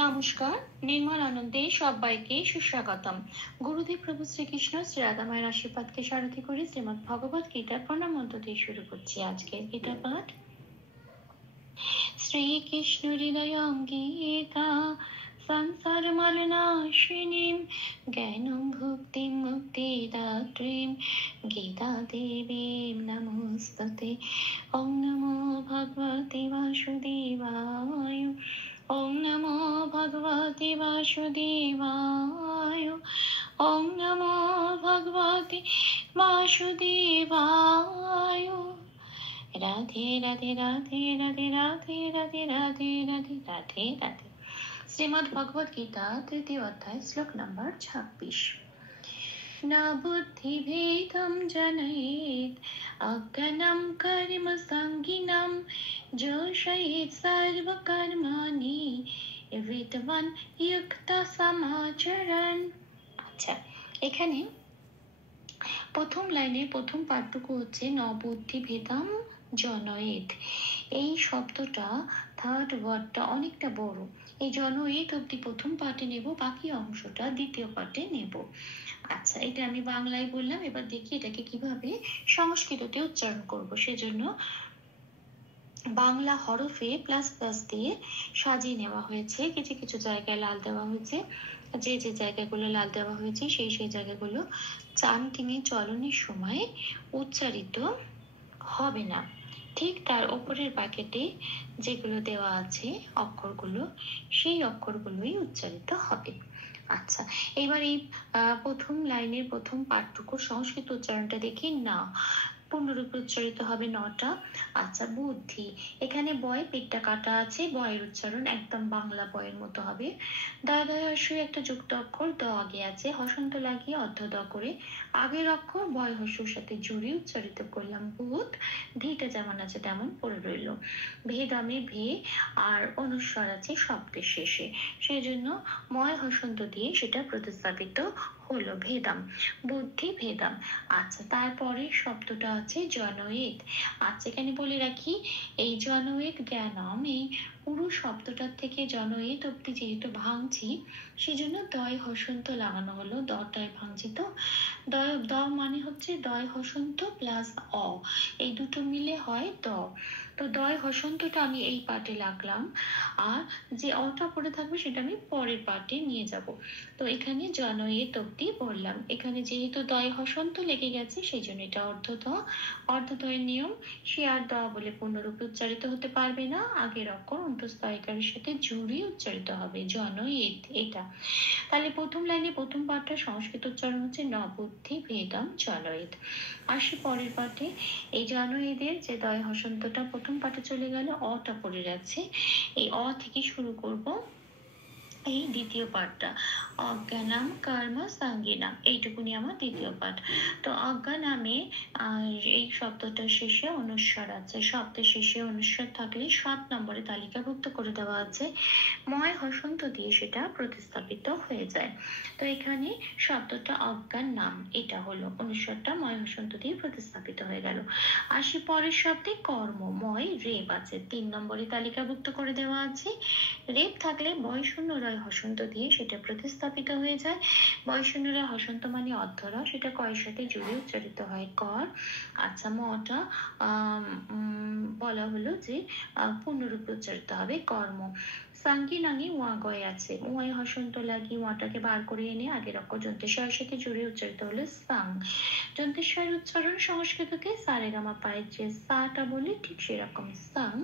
নমস্কার, নির্মল আনন্দে সবাইকে সুস্বাগতম। গুরুদেব প্রভু শ্রীকৃষ্ণ শ্রী রাধা মায়ের আশীর্বাদকে সারথি করে শ্রীমদ ভগবত গীতার প্রণাম মন্ত্র দিয়ে শুরু করছি আজকের গীতা পাঠ। শ্রীকৃষ্ণ হৃদয়ং গীতা সংসার মালনাশিনীম জ্ঞানং ভুক্তিং মুক্তিদাত্রীম গীতা দেবীম নমস্তুতে। ওং নমো ভগবতে বাসুদেবায়। ওং নমো ভগবতে বাসুদেবায়। ওং নমো ভগবতে বাসুদেবায়। রাধে রাধে রাধে রাধে রাধে রাধে রাধে রাধে রাধে রাধে। শ্রীমদ্ ভগবত গীতা তৃতীয় অধ্যায় শ্লোক নম্বর 26। না বুদ্ধিভেদম জনয়েত অজ্ঞানম কর্ম সঙ্গিনম যোষয়েত সর্বকর্মাণি বিদ্বান যুক্ত সমাচরণ। আচ্ছা, এখানে প্রথম লাইনের প্রথম পাঠটুকু হচ্ছে নবুদ্ধি ভেদাম জনয়েত। এই শব্দটা থার্ড ওয়ার্ডটা অনেকটা বড়। এই জনয়েত অব্দি প্রথম পাঠে নেব, বাকি অংশটা দ্বিতীয় পাঠে নেব। আচ্ছা, এটা আমি বাংলায় বললাম, এবার দেখি এটাকে কিভাবে সংস্কৃততে উচ্চারণ করব। সেজন্য বাংলা হরফে প্লাস প্লাস দিয়ে সাজিয়ে নেওয়া হয়েছে। কিছু কিছু জায়গায় লাল দেওয়া হয়েছে, যে যে জায়গাগুলো লাল দেওয়া হয়েছে সেই সেই জায়গাগুলো চান্টিংয়ে চলনের সময় উচ্চারিত হবে না। ঠিক তার ওপরের প্যাকেটে যেগুলো দেওয়া আছে অক্ষরগুলো, সেই অক্ষরগুলোই উচ্চারিত হবে। আচ্ছা, এবার এই প্রথম লাইনের প্রথম পাঠটুকুর সংস্কৃত উচ্চারণটা দেখি। না পূর্ণরূপে উচ্চারিত হবে নটা। আচ্ছা, বুদ্ধি, এখানে বয় পেটটা কাটা আছে, বয়ের উচ্চারণ একদম বাংলা বয়ের মতো হবে। দয় একটা যুক্ত অক্ষর দ আগে আছে, হসন্ত লাগিয়ে অর্ধ দ করে আগের অক্ষর বয় হস্যর সাথে জুড়ে উচ্চারিত করলাম বুধ। ধীটা যেমন আছে তেমন পড়ে রইল। ভেদামে ভে আর অনুস্বর আছে শব্দের শেষে, সেজন্য ময় হসন্ত দিয়ে সেটা প্রতিস্থাপিত হলো ভেদাম, বুদ্ধি ভেদাম। আচ্ছা, তারপরে শব্দটা আছে জনয়েত। আচ্ছা, এখানে বলে রাখি এই জনয়েত জ্ঞানম, এই পুরো শব্দটার থেকে জনয়েত অব্দি যেহেতু ভাঙছি, সেজন্য দয় হসন্ত লাগানো হলো। দটায় ভাঙছি তো, দ মানে হচ্ছে দয় হসন্ত প্লাস অ, এই দুটো মিলে হয় দ। তো দয় হসন্তটা আমি এই পাটে লাগলাম, আর যে অটা পড়ে থাকবে সেটা আমি পরের পাটে নিয়ে যাব। তো এখানে জনয়েত অব্দি বললাম। এখানে যেহেতু দয় হসন্ত লেগে গেছে সেই জন্য এটা অর্ধ অর্ধদয়ের নিয়ম, সে আর দ বলে পূর্ণরূপে উচ্চারিত হতে পারবে না, আগের অক্ষর অন্তঃস্থিকারের সাথে জুড়ে উচ্চারিত হবে জনয়েত। এটা তাহলে প্রথম লাইনে প্রথম পাঠটা সংস্কৃত উচ্চারণ হচ্ছে নবুদ্ধি ভেদম জনয়েত। আসি পরের পাঠে। এই জনয়েদের যে দয় হসন্তটা প্রথম পাঠে চলে গেল, অটা পড়ে যাচ্ছে, এই অ থেকে শুরু করব এই দ্বিতীয় পাঠটা। অজ্ঞানাম কর্ম সঙ্গিনাম, এইটুকুনি আমার দ্বিতীয় পাঠ। তো অজ্ঞানামে এই শব্দটার শেষে অনুস্বর আছে, শব্দের শেষে অনুস্বর থাকলে 7 নম্বরে তালিকাভুক্ত করে দেওয়া আছে, ময় হসন্ত দিয়ে সেটা প্রতিস্থাপিত হয়ে যায়। তো এখানে শব্দটা অজ্ঞান নাম, এটা হলো অনুস্বরটা ময় হসন্ত দিয়ে প্রতিস্থাপিত হয়ে গেল। আসি পরের শব্দে কর্ম, ময় রেব আছে, 3 নম্বরে তালিকাভুক্ত করে দেওয়া আছে। রেব থাকলে বয় শূন্য রয় হসন্ত দিয়ে সেটা প্রতিস্থাপিত হয়ে যায়। বয় শূন্য রয় হসন্ত মানে অর্ধর, সেটা কয়ের সাথে জুড়ে উচ্চারিত হয় কর। আচ্ছা, মটা বলা হলো যে পূর্ণরূপে উচ্চারিত হবে কর্ম। সাঙ্গি নাঙ্গি ওয়া গয় আছে, ওয়াই হসন্ত লাগি ওয়াটাকে বার করে এনে আগের অক্ষর যন্ত্রেশ্বরের সাথে জুড়ে উচ্চারিত হলো সাং। যন্ত্রেশ্বরের উচ্চারণ সংস্কৃতকে সারেগামা পায়ের যে সাটা বলে ঠিক সেরকম সাং।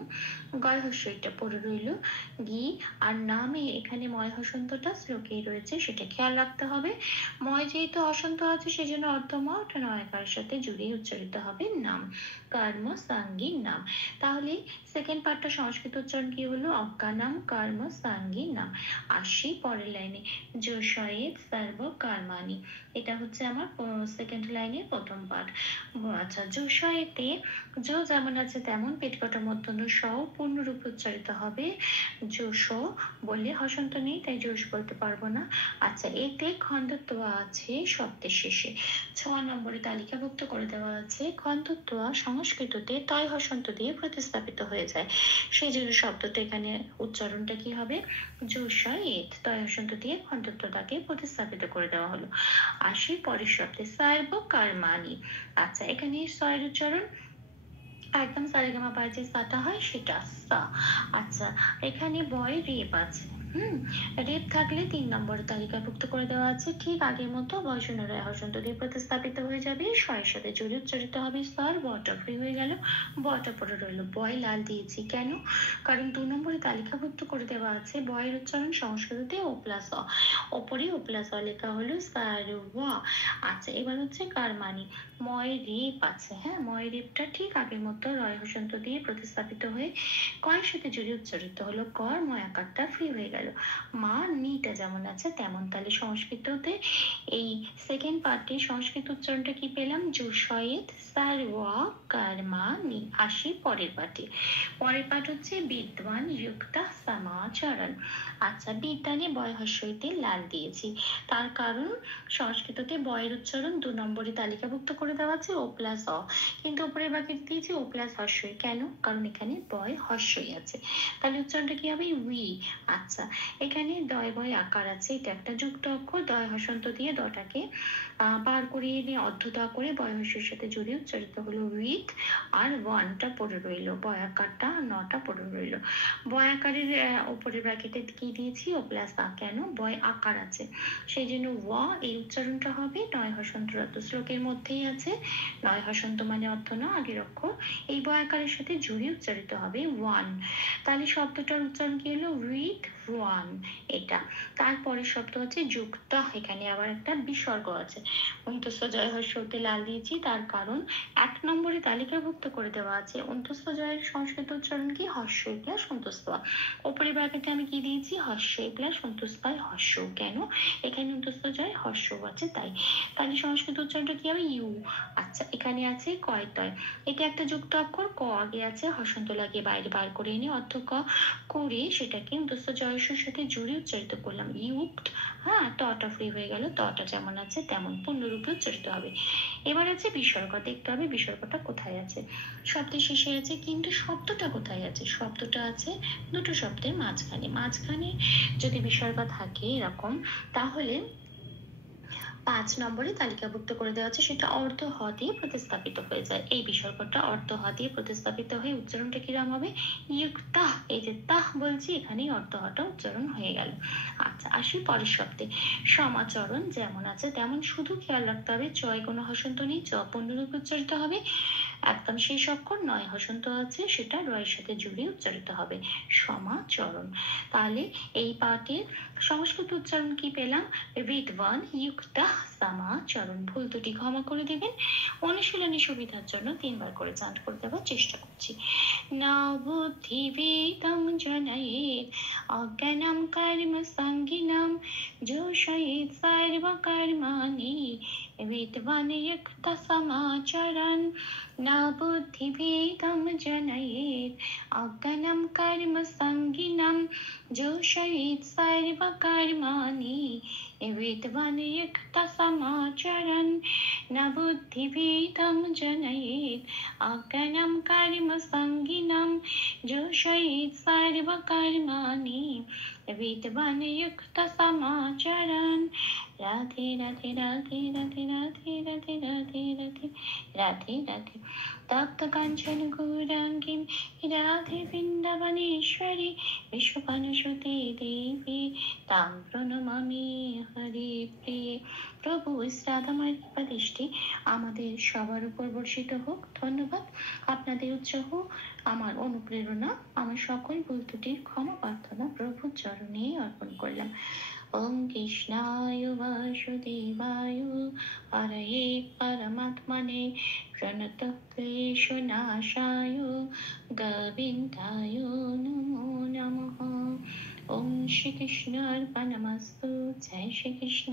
গয় হস্যটা পড়ে রইল গি, আর নামে এখানে ময় হসন্তটা শ্লোকেই রয়েছে, সেটা খেয়াল রাখতে হবে। ময় যেহেতু হসন্ত আছে সেজন্য অর্ধম, ওটা নয়কার সাথে জুড়ে উচ্চারিত হবে নাম, কর্ম সাঙ্গী নাম। তাহলে সেকেন্ড পার্টটা সংস্কৃত উচ্চারণ কি হলো? অজ্ঞানাম কর্ম সাঙ্গী নাম। আসি পরের লাইনে, যোশয়েত সর্ব কর্মাণি, এটা হচ্ছে আমার সেকেন্ড লাইনের প্রথম পার্ট। আচ্ছা, যোশয়েতে যো যেমন আছে তেমন পেট কাটা মধ্যন্য স পূর্ণরূপে উচ্চারিত হবে যোশ, বললে হসন্ত নেই তাই জোশ বলতে পারবো না। আচ্ছা, এতে খণ্ডত্ব আছে শব্দের শেষে, 6 নম্বরে তালিকাভুক্ত করে দেওয়া আছে। খণ্ডত্ব সংস্কৃততে তয় হসন্ত দিয়ে প্রতিস্থাপিত হয়ে যায়, সেই জন্য শব্দটা এখানে উচ্চারণটা কি হবে, জোশায়েত দয় হসন্ত দিয়ে খণ্ডত্বটাকে প্রতিস্থাপিত করে দেওয়া হলো। আসি পরের শব্দে, সাইব কারমানি। আচ্ছা, এখানে সয়ের উচ্চারণ একদম সারেগামা পায় যে সাটা হয় সেটা সা। আচ্ছা, এখানে বয় রেপ আছে। রেপ থাকলে 3 নম্বরে তালিকাভুক্ত করে দেওয়া আছে। ঠিক আগের মতো বয় শূন্য রায় হসন্ত দিয়ে প্রতিস্থাপিত হয়ে যাবে। শয়ের সাথে জড়ি উচ্চারিত হবে স্বর, বটা ফ্রি হয়ে গেল, বটা পরে রইল। বয় লাল দিয়েছি কেন, কারণ 2 নম্বরে তালিকাভুক্ত করে দেওয়া আছে বয়ের উচ্চারণ সংস্কৃততে ও প্লাস অ, ওপরে ও প্লাস অ লেখা হলো সারওয়া। আচ্ছা, এবার হচ্ছে কারমানি, ময় রেপ আছে। হ্যাঁ, ময় রেপটা ঠিক আগের মতো রয় হসন্ত দিয়ে প্রতিস্থাপিত হয়ে কয়ের সাথে জড়ি উচ্চারিত হলো কর, ময় আকারটা ফ্রি হয়ে গেল। মা নিটা যেমন আছে তেমন। তাহলে সংস্কৃততে এই সেকেন্ড পার্টে সংস্কৃত উচ্চারণটা কি পেলাম, জোশয়েত সারওয়া কারমানি। আসি পরের পার্টে। পরের পাঠ হচ্ছে বিদ্বান যুক্তা সমাচরণ। আচ্ছা, বিদ্বানে বয় হস্যইতে লাল দিয়েছি, তার কারণ সংস্কৃততে বয়ের উচ্চারণ 2 নম্বরে তালিকাভুক্ত করে দেওয়া আছে ও প্লাস অ, কিন্তু উপরের বাকিট দিয়েছি ও প্লাস হস্যই কেন, কারণ এখানে বয় হস্যই আছে। তাহলে উচ্চারণটা কি হবে, উই। আচ্ছা, এখানে দয় বয় আকার আছে, এটা একটা যুক্ত অক্ষর, দয় হসন্ত দিয়ে দটাকে বার করিয়ে এনে অর্ধতা করে বয় হস্যের সাথে জড়িয়ে উচ্চারিত হলো উইথ, আর 1টা পড়ে রইল, বয় আকারটা 9টা পড়ে রইল। বয় আকারের উপরের ব্র্যাকেটে কি দিয়েছি ও প্লাস আ, কেন, বয় আকার আছে সেই জন্য ওয়া এই উচ্চারণটা হবে। নয় হসন্ত রত শ্লোকের মধ্যেই আছে, নয় হসন্ত মানে অর্থ না আগের অক্ষর, এই বয় আকারের সাথে জড়িয়ে উচ্চারিত হবে ওয়ান। তাহলে শব্দটার উচ্চারণ কি হলো, উইথ ওয়ান, এটা। তারপরে শব্দ হচ্ছে যুক্ত, এখানে আবার একটা বিসর্গ আছে। অন্তঃস্থ জয় হস্যতে লাল দিয়েছি, তার কারণ 1 নম্বরে তালিকাভুক্ত করে দেওয়া আছে অন্তঃস্থ জয়ের সংস্কৃত উচ্চারণ কি, হস্য প্লাস অন্তঃস্থ। উপরে ব্র্যাকেটে আমি কি দিয়েছি, হস্য প্লাস অন্তঃস্থ হস্য, কেন, এখানে অন্তঃস্থ জয় হস্য আছে তাই। তাহলে সংস্কৃত উচ্চারণটা কি হবে, ইউ। আচ্ছা, এখানে আছে কয়তয়, এটা একটা যুক্ত অক্ষর, ক আগে আছে, হসন্ত লাগিয়ে বাইরে বার করে এনে অর্থ ক করে সেটাকে অন্তঃস্থ জয়সের সাথে জুড়ে উচ্চারিত করলাম, ইউক্ট। হ্যাঁ, তটা ফ্রি হয়ে গেল, তটা যেমন আছে তেমন পূর্ণরূপে উচ্চারিত হবে। এবার আছে বিসর্গ, দেখতে হবে বিসর্গটা কোথায় আছে। শব্দের শেষে আছে, কিন্তু শব্দটা কোথায় আছে, শব্দটা আছে দুটো শব্দের মাঝখানে। মাঝখানে যদি বিসর্গ থাকে এরকম, তাহলে 5 নম্বরে তালিকাভুক্ত করে দেওয়া আছে, সেটা অর্ধ হ দিয়ে প্রতিস্থাপিত হয়ে যায়। এই বিসর্গটা অর্ধ হ দিয়ে প্রতিস্থাপিত হয়ে উচ্চারণটা কিরকম হবে, ইউক্তাহ। এই যে তাহ বলছি, এখানেই অর্ধ হটা উচ্চারণ হয়ে গেল। আচ্ছা, আসি পরের শব্দে। সমাচরণ যেমন আছে তেমন, শুধু খেয়াল রাখতে হবে চয় কোনো হসন্ত নেই, চ পূর্ণরূপে উচ্চারিত হবে। একদম শেষ অক্ষর নয় হসন্ত আছে, সেটা রয়ের সাথে জুড়ে উচ্চারিত হবে, সমাচরণ। তাহলে এই পাঠের সংস্কৃত উচ্চারণ কি পেলাম, বিদ্বান যুক্তা সমাচরণ। ভুল দুটি ক্ষমা করে দেবেন। অনুশীলনী সুবিধার জন্য 3 বার করে চান্ট করে দেওয়ার চেষ্টা করছি। না বুদ্ধি বেদম জনয়েত অজ্ঞানম কর্ম সঙ্গিনম যোষয়েত সর্ব কর্মাণি বিদ্বান যুক্তা সমাচরণ। না বুদ্ধি ভেদম জনয়েত অজ্ঞানম কর্ম সঙ্গিনম যোষয়েত সর্ব কর্মাণি বিদ্বান যুক্তা সমাচরণ। না বুদ্ধি ভেদম জনয়েত অজ্ঞানম কর্ম সঙ্গিনম যোষয়েত সর্ব কর্মাণি বিদ্বান যুক্তা সমাচরণ। রাধে রাধে রাধে রাধে রাধে রাধে রাধে রাধে রাধে রাধে। তপ্ত কাঞ্চন গৌরাঙ্গীম রাধে বৃন্দাবনেশ্বরী বিশ্বপানুসুতে দেবী তাং প্রণমামি হরি প্রিয়ে। প্রভু শ্রাদ্ধাময় কৃপাদৃষ্টি আমাদের সবার উপর বর্ষিত হোক। ধন্যবাদ। আপনাদের উৎসাহ আমার অনুপ্রেরণা, আমার সকল ভুল ত্রুটির ক্ষমা প্রার্থনা প্রভুর চরণে অর্পণ করলাম। ওম কৃষ্ণায় বাসুদেবায় হরয়ে পরমাত্মনে প্রণত ক্লেশনাশায় গোবিন্দায় নমো নমঃ। ওম শ্রীকৃষ্ণ অর্পণমস্তু। জয় শ্রীকৃষ্ণ।